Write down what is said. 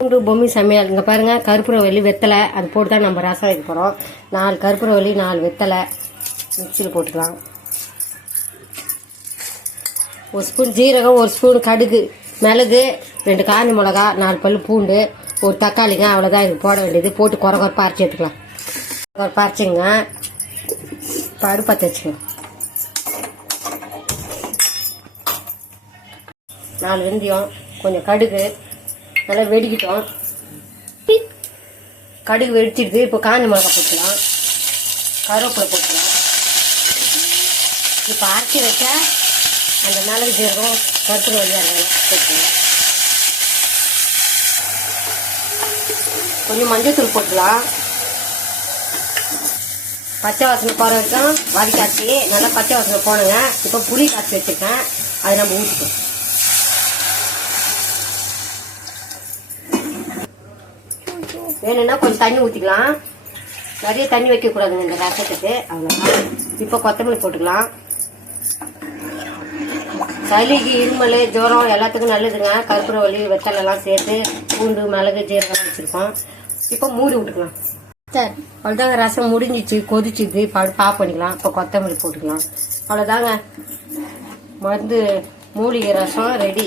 பூண்டு பொம்மி சமையல் இங்கே பாருங்கள் கருப்புரவள்ளி வெத்தலை அது போட்டு தான் நம்ம ரசம் வைக்க போகிறோம் நாலு கருப்புரவள்ளி நாலு வெத்தலை. மிக்சியில் போட்டுக்கலாம். ஒரு ஸ்பூன் ஜீரகம் ஒரு ஸ்பூன் கடுகு மிளகு ரெண்டு காஞ்சி மிளகா நாலு பல்லு பூண்டு ஒரு தக்காளிங்க அவ்வளோதான் இது போட வேண்டியது. போட்டு குறை குறைப்பா அரைச்சி எடுத்துக்கலாம். குறை அரைச்சிங்க. பருப்பை வச்சுக்கணும் நாலு வெந்தயம் கொஞ்சம் கடுகு நல்லா வெடிக்கிட்டோம். கடுகு வெடிச்சிடுது. இப்போ காஞ்ச மிளகா போட்டுக்கலாம். கருவேப்பிலை போட்டுக்கலாம். இப்போ அரைச்சி வச்ச அந்த மிளகு ஜீரகம் கருத்து வழியாக போட்டுக்கலாம். கொஞ்சம் மஞ்சத்தூள் போட்டுக்கலாம். பச்சை வாசனை போகிற வரைக்கும் வதக்காச்சு. நல்லா பச்சை வாசனை போனுங்க இப்போ புளி காய்ச்சி வச்சுருக்கேன். அதை நம்ம ஊற்றிக்கலாம் வேணும்னா கொஞ்சம் தண்ணி ஊற்றிக்கலாம் நிறைய தண்ணி வைக்கக்கூடாதுங்க இந்த ரசத்துக்கு. அவ்வளோதான் இப்போ கொத்தமல்லி போட்டுக்கலாம். சளிக்கு இருமல் ஜுரம் எல்லாத்துக்கும் நல்லதுங்க. கற்பூரவள்ளி வெத்தலைலாம் சேர்த்து பூண்டு மிளகு ஜீரகம் வச்சுருக்கோம். இப்போ மூடி விட்டுக்கலாம். சரி அவ்வளோதாங்க ரசம் முடிஞ்சிச்சு கொதிச்சுது. படு பா பண்ணிக்கலாம். இப்போ கொத்தமல்லி போட்டுக்கலாம். அவ்வளோதாங்க மருந்து மூலிகை ரசம் ரெடி